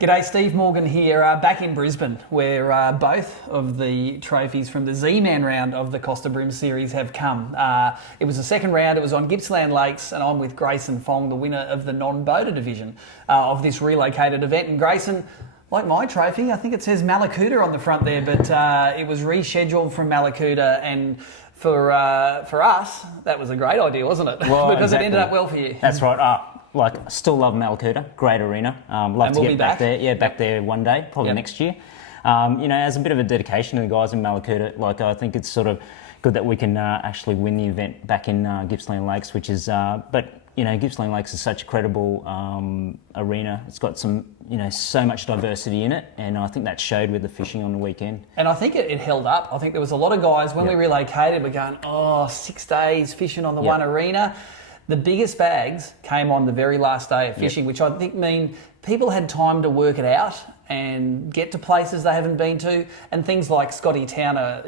G'day, Steve Morgan here, back in Brisbane, where both of the trophies from the ZMan round of the Costa BREAM series have come. It was the second round, it was on Gippsland Lakes, and I'm with Grayson Fong, the winner of the non-boater division of this relocated event. And Grayson, like my trophy, I think it says Malakuta on the front there, but it was rescheduled from Malakuta, and for us, that was a great idea, wasn't it? Well, because exactly. It ended up well for you. That's right. I still love Malakuta, great arena. Love to get back there. Yeah, back there one day, probably next year. As a bit of a dedication to the guys in Malakuta, I think it's sort of good that we can actually win the event back in Gippsland Lakes, which is, Gippsland Lakes is such a credible arena. It's got some, so much diversity in it, and I think that showed with the fishing on the weekend. And I think it held up. I think there was a lot of guys, when we relocated, were going, 6 days fishing on the one arena. The biggest bags came on the very last day of fishing, which I think mean people had time to work it out and get to places they haven't been to, and things like Scotty Towner,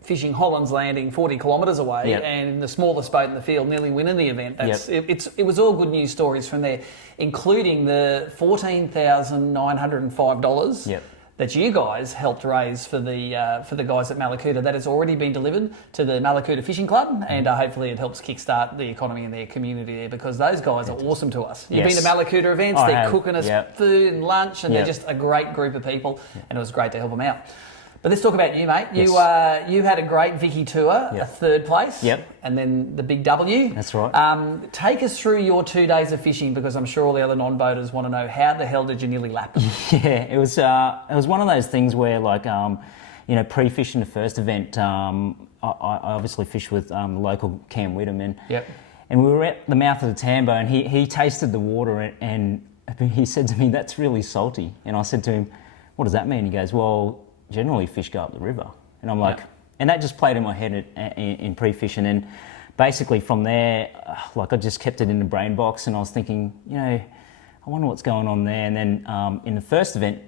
fishing Holland's Landing 40 kilometres away and the smallest boat in the field nearly winning the event. It was all good news stories from there, including the $14,905 that you guys helped raise for the guys at Malakuta. That has already been delivered to the Malakuta Fishing Club, and hopefully it helps kickstart the economy in their community there, because those guys are awesome to us. You've been to Malakuta events, they're cooking us food and lunch, and they're just a great group of people, and it was great to help them out. But let's talk about you, mate. Yes. You had a great Vicky tour, a third place, and then the big W. That's right. Take us through your 2 days of fishing, because I'm sure all the other non-boaters want to know, how the hell did you nearly lap them? Yeah, it was one of those things where, pre-fishing the first event, I obviously fished with the local Cam Whittam, and we were at the mouth of the Tambo, and he tasted the water, and he said to me, "That's really salty." And I said to him, "What does that mean?" He goes, "Well, generally fish go up the river." And I'm like, and that just played in my head in pre-fishing, and basically from there, I just kept it in the brain box, and I was thinking, I wonder what's going on there. And then in the first event,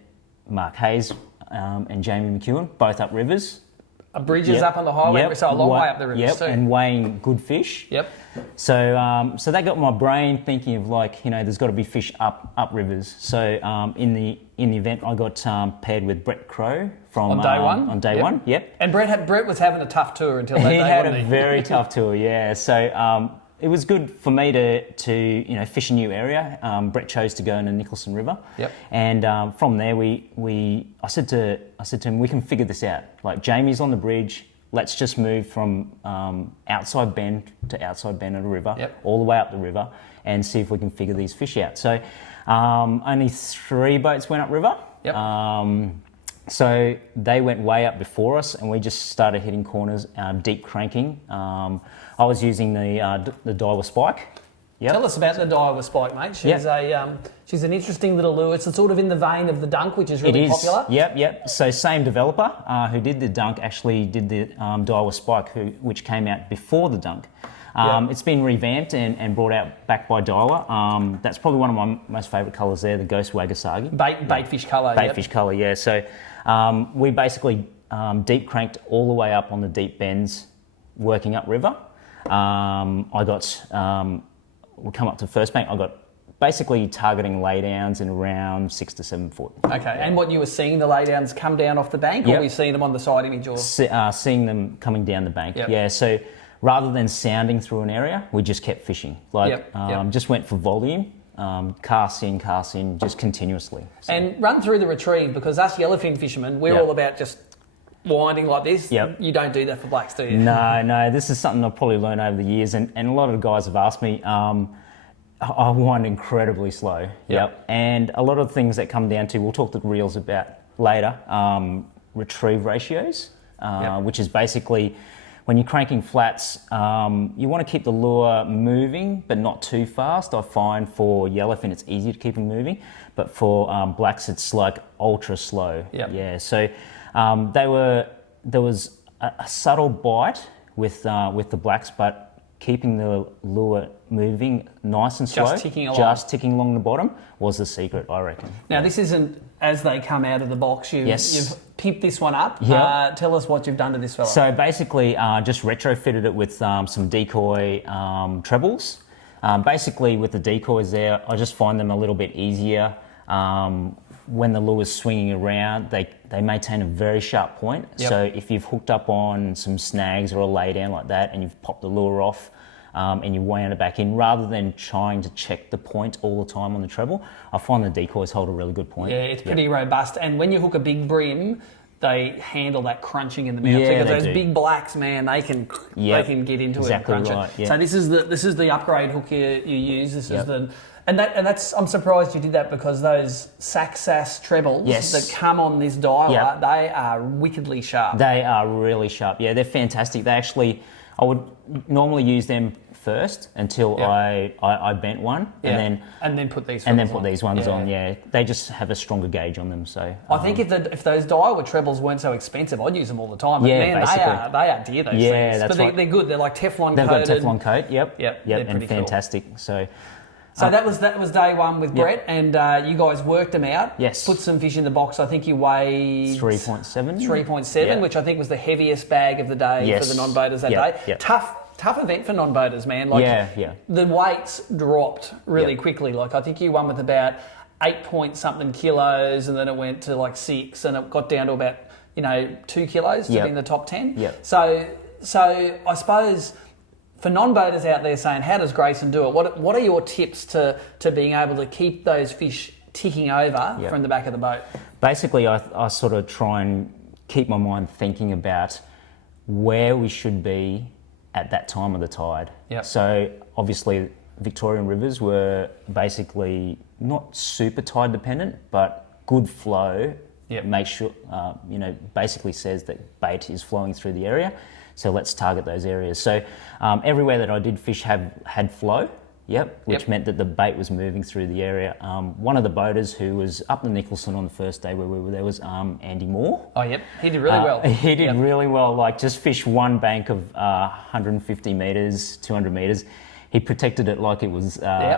Mark Hayes and Jamie McEwen, both up rivers. Bridges up on the highway, so a long way up the rivers too. And weighing good fish. So so that got my brain thinking of there's got to be fish up rivers. So in the event, I got paired with Brett Crow from on day one. On day one. And Brett was having a tough tour until that day. He had a very tough tour. Yeah. So it was good for me to fish a new area. Brett chose to go in the Nicholson River. And from there I said to him, we can figure this out. Jamie's on the bridge. Let's just move from outside bend to outside bend of the river, all the way up the river, and see if we can figure these fish out. So only 3 boats went upriver. So they went way up before us, and we just started hitting corners, deep cranking. I was using the Daiwa Spike. Tell us about the Daiwa Spike, mate. She's an interesting little lure. It's sort of in the vein of the Dunk, which is really popular. Yep. So same developer who did the Dunk actually did the Daiwa Spike, which came out before the Dunk. It's been revamped and brought out back by Daiwa. That's probably one of my most favourite colours there, the Ghost Wagasagi. Baitfish colour. Baitfish colour, yeah. So we basically deep cranked all the way up on the deep bends, working upriver. We'll come up to the first bank. I got basically targeting laydowns in around 6 to 7 foot. Okay, and what you were seeing the laydowns come down off the bank, or were you seeing them on the side image? Or seeing them coming down the bank. Yeah. So rather than sounding through an area, we just kept fishing. Just went for volume. Cast in, just continuously. So. And run through the retrieve, because us yellowfin fishermen, we're all about just winding like this. You don't do that for blacks, do you? No. This is something I've probably learned over the years, and a lot of the guys have asked me. I wind incredibly slow. And a lot of things that come down to, we'll talk to the reels about later, retrieve ratios, which is basically when you're cranking flats, you want to keep the lure moving, but not too fast. I find for yellowfin, it's easier to keep them moving, but for blacks, it's ultra slow. So there was a subtle bite with the blacks, but keeping the lure moving nice and slow, just ticking along the bottom was the secret, I reckon. Now, this isn't as they come out of the box. You've pimped this one up. Tell us what you've done to this fella. So basically, just retrofitted it with some decoy trebles. Basically, with the decoys there, I just find them a little bit easier when the lure's swinging around, they maintain a very sharp point. Yep. So if you've hooked up on some snags or a lay down like that and you've popped the lure off and you wound it back in, rather than trying to check the point all the time on the treble, I find the decoys hold a really good point. Yeah, it's pretty robust. And when you hook a big bream, they handle that crunching in the mouth. Yeah, because they those do. big blacks, man, they can get into exactly it and crunch right, it. yeah. So this is the upgrade hook you use. This Yep. is the and that's I'm surprised you did that, because those Sax trebles Yes. that come on this dialer, Yep. they are wickedly sharp. They are really sharp. Yeah, they're fantastic. They actually, I would normally use them first until Yep. I bent one, and then put these ones on. Yeah, they just have a stronger gauge on them. So I think if those Daiwa trebles weren't so expensive, I'd use them all the time. But Yeah, man, basically. they are dear, those Yeah, things. that's But right. they're good. They're like Teflon they've coated. got a Teflon coat. Yep, they're and pretty cool. fantastic. So that was day one with Brett, and you guys worked them out. Yes. Put some fish in the box. I think you weighed 3.7. 3.7, Yeah. which I think was the heaviest bag of the day Yes. for the non-boaters that Yeah, day. yeah. Tough event for non-boaters, man. Like Yeah. the weights dropped really Yeah. quickly. Like I think you won with about 8 point something kilos, and then it went to like 6, and it got down to about 2 kilos to Yep. be in the top 10. Yep. So I suppose, for non-boaters out there saying, how does Grayson do it? What are your tips to being able to keep those fish ticking over Yep. from the back of the boat? Basically, I sort of try and keep my mind thinking about where we should be at that time of the tide. Yep. So obviously, Victorian rivers were basically not super tide dependent, but good flow. Yep. Make sure, basically says that bait is flowing through the area. So let's target those areas. So everywhere that I did fish had flow. Which meant that the bait was moving through the area. One of the boaters who was up the Nicholson on the first day where we were there was Andy Moore. Oh, yep. He did really well. He did really well. Like, just fish one bank of 150 metres, 200 metres. He protected it like it was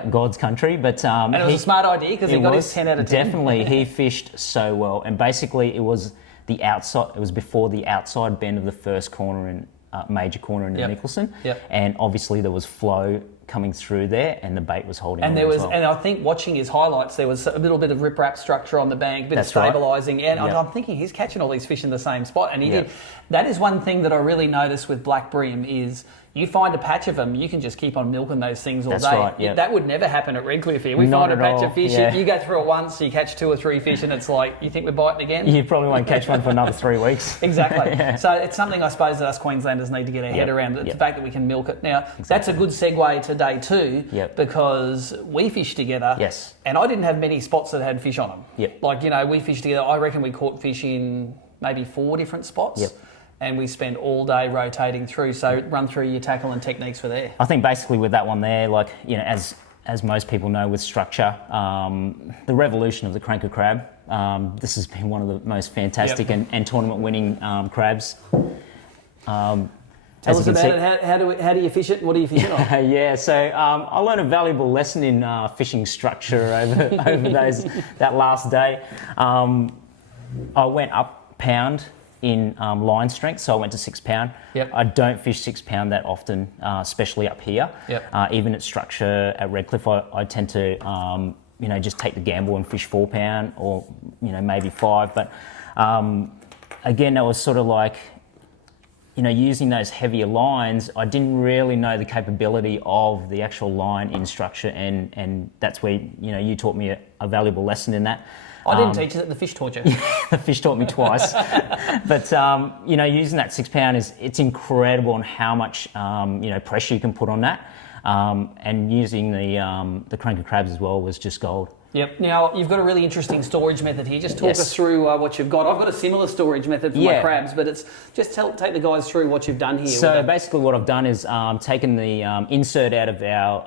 God's country. But and it was a smart idea, because he got his 10 out of 10. Definitely. He fished so well. And basically, it was the outside. It was before the outside bend of the first corner in major corner in the Nicholson. Yep. And obviously, there was flow coming through there, and the bait was holding. And on there was, as well. and I think watching his highlights, there was a little bit of riprap structure on the bank, a bit That's of right. stabilising, and Yep. I'm thinking he's catching all these fish in the same spot, and he Yep. did. That is one thing that I really noticed with black bream is you find a patch of them, you can just keep on milking those things all That's day. right, yep. That would never happen at Redcliffe here. We Not find a at patch all, of fish, yeah. you go through it once, you catch 2 or 3 fish, and it's like, you think we're biting again? You probably won't catch one for another 3 weeks. Exactly. So it's something I suppose that us Queenslanders need to get our head around, the fact that we can milk it. Now, that's a good segue to day 2, because we fished together. Yes. And I didn't have many spots that had fish on them. Yep. Like, we fished together. I reckon we caught fish in maybe 4 different spots. Yep. And we spent all day rotating through. So run through your tackle and techniques for there. I think basically with that one there, like, as most people know with structure, the revolution of the cranker crab. This has been one of the most fantastic and tournament-winning crabs. Tell us about it. How do you fish it? What do you fish it on? Yeah, so I learned a valuable lesson in fishing structure over that last day. I went up pound in line strength, so I went to 6 pound. Yep. I don't fish 6 pound that often, especially up here. Yep. Even at structure at Redcliffe, I tend to just take the gamble and fish 4 pound or maybe 5. But again, that was sort of like, using those heavier lines, I didn't really know the capability of the actual line in structure, and that's where you taught me a valuable lesson in that. I didn't teach it, the fish taught you. The fish taught me twice. But, using that 6 pound it's incredible on how much, pressure you can put on that. And using the cranker crabs as well was just gold. Yep. Now, you've got a really interesting storage method here. Just talk us through what you've got. I've got a similar storage method for my crabs, but it's just take the guys through what you've done here. So basically what I've done is taken the insert out of our,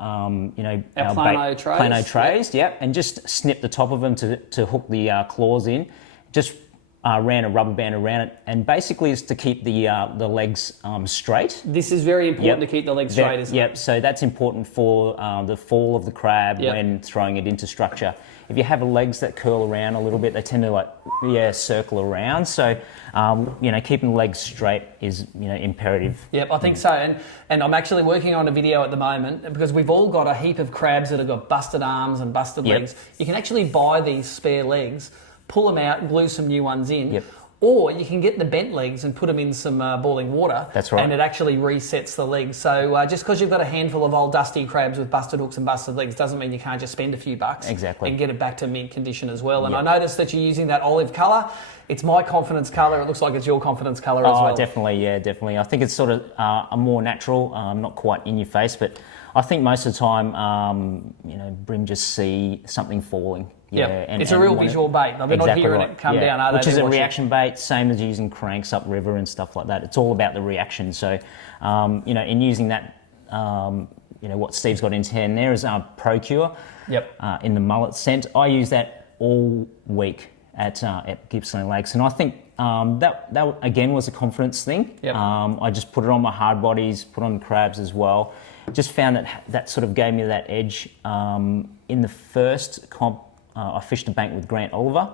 our plano trays. Plano trays, and just snip the top of them to hook the claws in. Just ran a rubber band around it, and basically is to keep the legs straight. This is very important to keep the legs straight, isn't it? Yep, so that's important for the fall of the crab when throwing it into structure. If you have legs that curl around a little bit, they tend to circle around. So, keeping the legs straight is, imperative. Yep, I think so. And I'm actually working on a video at the moment, because we've all got a heap of crabs that have got busted arms and busted legs. You can actually buy these spare legs pull them out, glue some new ones in. Yep. Or you can get the bent legs and put them in some boiling water. That's right. And it actually resets the legs. So just because you've got a handful of old dusty crabs with busted hooks and busted legs doesn't mean you can't just spend a few bucks. Exactly. And get it back to mint condition as well. And Yep. I noticed that you're using that olive colour. It's my confidence colour. It looks like it's your confidence colour as well. Oh, definitely, yeah, definitely. I think it's sort of a more natural, not quite in your face, but I think most of the time, bream just see something falling. Yeah, and it's a real visual bait. They're not hearing it come down, are they? Which is a reaction bait, same as using cranks upriver and stuff like that. It's all about the reaction. So, in using that, what Steve's got in his hand there is Procure. Yep. In the mullet scent, I use that all week at Gippsland Lakes, and I think that again was a confidence thing. Yep. I just put it on my hard bodies, put on the crabs as well. Just found that sort of gave me that edge. In the first comp, I fished a bank with Grant Oliver,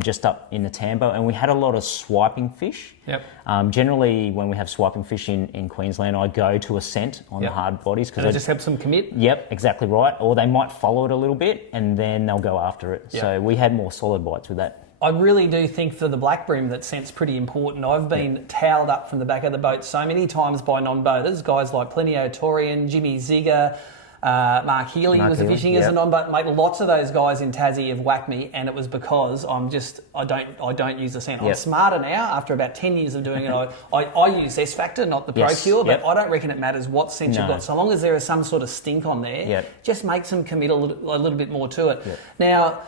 just up in the Tambo, and we had a lot of swiping fish. Yep. Generally, when we have swiping fish in Queensland, I go to a scent on the hard bodies because it just helps them commit. Yep, exactly right. Or they might follow it a little bit, and then they'll go after it. Yep. So we had more solid bites with that. I really do think for the black bream that scent's pretty important. I've been towelled up from the back of the boat so many times by non-boaters, guys like Plinio Torian, Jimmy Ziegler, Mark Healy was fishing as a non-boat mate. Lots of those guys in Tassie have whacked me, and it was because I don't use the scent. I'm smarter now after about 10 years of doing it. I use S Factor, not the Procure, but I don't reckon it matters what scent you've got. So long as there is some sort of stink on there, just makes them commit a little bit more to it. Yep. Now,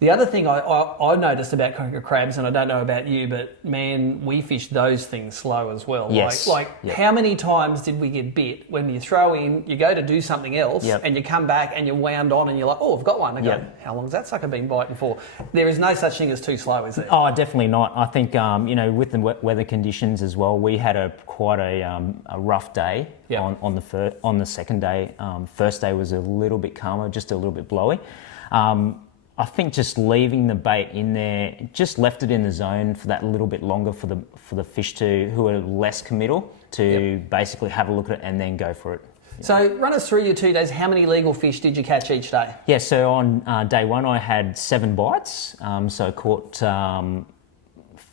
the other thing I noticed about conger crabs, and I don't know about you, but man, we fish those things slow as well. Yes. How many times did we get bit when you throw in, you go to do something else, and you come back and you're wound on and you're like, oh, I've got one. I go, how long's that sucker been biting for? There is no such thing as too slow, is there? Oh, definitely not. I think, with the weather conditions as well, we had quite a rough day on the second day. First day was a little bit calmer, just a little bit blowy. I think just leaving the bait in there, just left it in the zone for that little bit longer for the fish who are less committal to basically have a look at it and then go for it. So run us through your 2 days. How many legal fish did you catch each day? Yeah, so on day one I had 7 bites. So I caught 5.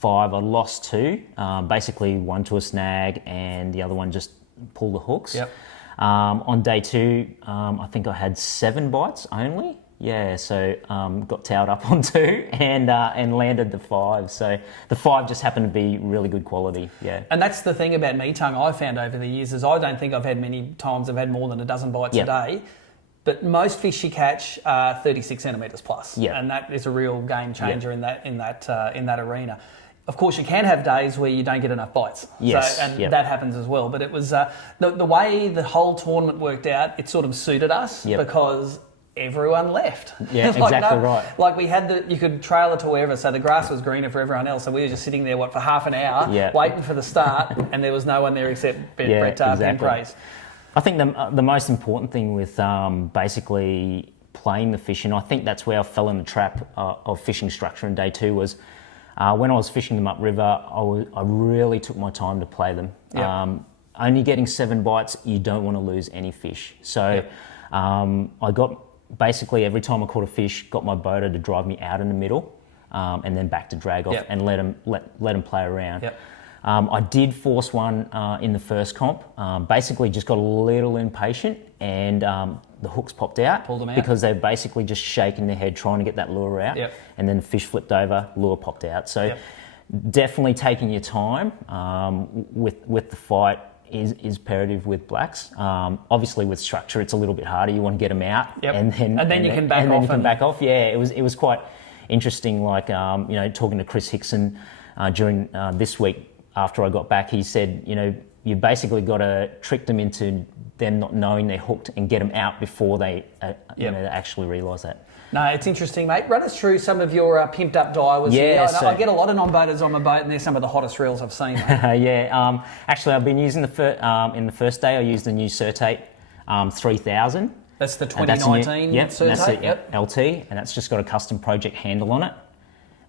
I lost 2. Basically one to a snag and the other one just pulled the hooks. Yep. On day 2, I think I had 7 bites only. Yeah, so got towed up on 2 and landed the 5. So the 5 just happened to be really good quality. Yeah, and that's the thing about meat tongue I've found over the years is I don't think I've had many times I've had more than a dozen bites a day. But most fish you catch are 36 centimetres plus, and that is a real game changer in that arena. Of course, you can have days where you don't get enough bites, that happens as well. But it was the way the whole tournament worked out. It sort of suited us because everyone left. Yeah, exactly right. Like we had you could trail it to wherever, so the grass was greener for everyone else. So we were just sitting there, for half an hour, waiting for the start, and there was no one there except Brett Penpraise. I think the most important thing with basically playing the fish, and I think that's where I fell in the trap of fishing structure in day 2 was when I was fishing them upriver, I really took my time to play them. Only getting 7 bites, you don't want to lose any fish. So I got basically every time I caught a fish, got my boater to drive me out in the middle, and then back to drag off and let him play around. I did force one in the first comp. Basically, just got a little impatient, and the hooks popped out, pulled them out because they're basically just shaking their head trying to get that lure out. And then the fish flipped over, lure popped out. So definitely taking your time with the fight is imperative with blacks. Obviously, with structure, it's a little bit harder. You want to get them out, and then you can back off. Yeah, it was quite interesting. Like talking to Chris Hickson during this week after I got back, he said, you basically got to trick them into them not knowing they're hooked and get them out before they actually realise that. No, it's interesting, mate. Run us through some of your pimped up divers. I get a lot of non-boaters on my boat, and they're some of the hottest reels I've seen. Actually, I've been using in the first day, I used the new Certate 3000. That's the 2019 Certate? LT, and that's just got a custom project handle on it.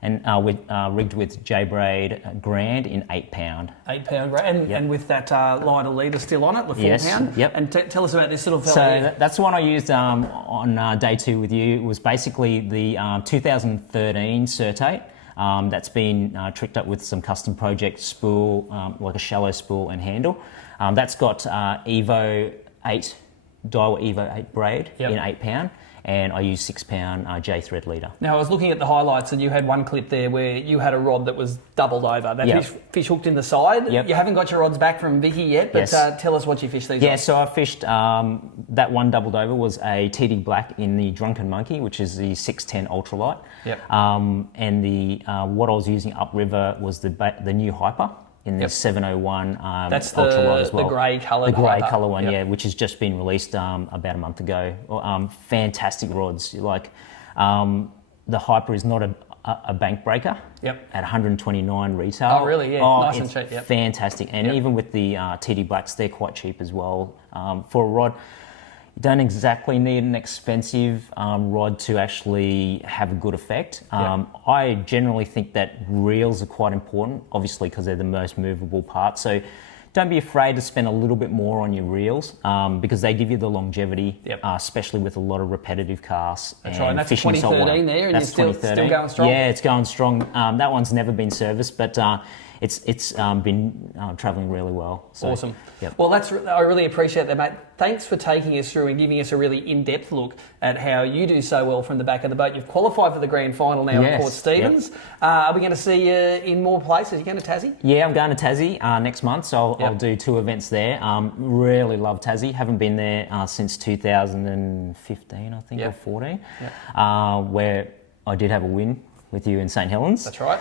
and we're rigged with J-braid Grand in 8 pound. 8 pound, and with that lighter leader still on it, the 4 pound. Yep. And tell us about this little fella here. That's the one I used on day 2 with you. It was basically the 2013 Certate. That's been tricked up with some custom project spool, like a shallow spool and handle. That's got Evo 8, Daiwa Evo 8 braid in 8 pound. And I use 6 pound J thread leader. Now I was looking at the highlights, and you had one clip there where you had a rod that was doubled over. That fish hooked in the side. Yep. You haven't got your rods back from Vicky yet, but tell us what you fished these on. Yeah, so I fished that one doubled over was a TD Black in the Drunken Monkey, which is the 610 ultralight. Yep. And the what I was using upriver was the new Hyper in the 701 that's ultralight as well. The grey colour. The grey colour one, which has just been released about a month ago. Fantastic rods. Like the Hyper is not a bank breaker. Yep. At 129 retail. Oh really? Yeah. Nice and cheap. Yep. Fantastic. And even with the TD Blacks, they're quite cheap as well for a rod. You don't exactly need an expensive rod to actually have a good effect. I generally think that reels are quite important, obviously because they're the most movable part. So don't be afraid to spend a little bit more on your reels because they give you the longevity, especially with a lot of repetitive casts. That's right, and that's 2013 there, and that's you're still going strong? Yeah, it's going strong. That one's never been serviced, but it's been travelling really well. So, awesome. Yep. Well, I really appreciate that, mate. Thanks for taking us through and giving us a really in-depth look at how you do so well from the back of the boat. You've qualified for the grand final now at Port Stephens. Yep. Are we going to see you in more places? Are you going to Tassie? Yeah, I'm going to Tassie next month, so I'll do 2 events there. Really love Tassie. Haven't been there since 2015, I think, or 14, where I did have a win with you in St Helens. That's right.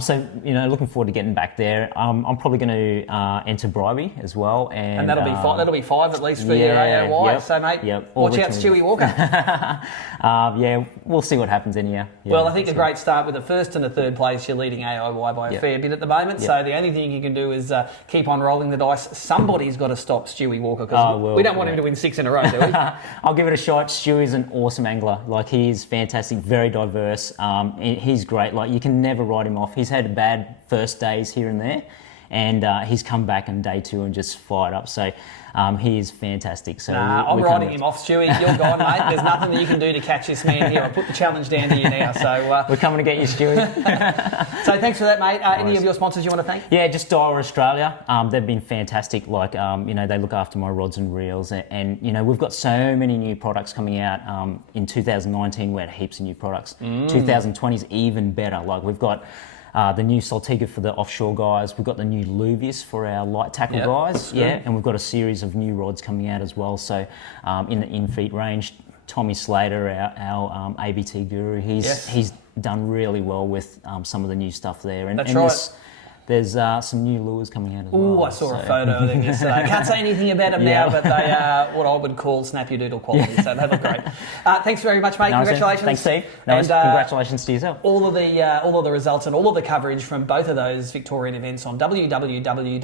So, looking forward to getting back there. I'm probably going to enter Bribey as well. And that'll be 5 at least for your AOY. So, mate, watch out Stewie Walker. We'll see what happens in here. Well, I think a great start with the first and the third place. You're leading AOY by a fair bit at the moment. So the only thing you can do is keep on rolling the dice. Somebody's got to stop Stewie Walker because we don't want him to win 6 in a row, do we? I'll give it a shot. Stewie's an awesome angler. Like, he's fantastic, very diverse. He's great. Like, you can never write him off. He's had bad first days here and there, and he's come back on day 2 and just fired up. So he is fantastic. So I'm writing him off, Stewie. You're gone, mate. There's nothing that you can do to catch this man here. I put the challenge down to you now. So we're coming to get you, Stewie. So thanks for that, mate. Any of your sponsors you want to thank? Yeah, just Daiwa Australia. They've been fantastic. Like, they look after my rods and reels, and we've got so many new products coming out. In 2019, we had heaps of new products. 2020 is even better. Like, we've got the new Saltiga for the offshore guys. We've got the new Luvius for our light tackle guys. And we've got a series of new rods coming out as well. So in the in-feet range, Tommy Slater, our ABT guru, he's done really well with some of the new stuff there. And, That's right. There's some new lures coming out as well. Oh, I saw a photo of them yesterday. I can't say anything about them now, but they are what I would call snappy doodle quality, so they look great. Thanks very much, mate. Congratulations. Thanks, Steve. Congratulations to yourself. All of the results and all of the coverage from both of those Victorian events on www.abt.org.au.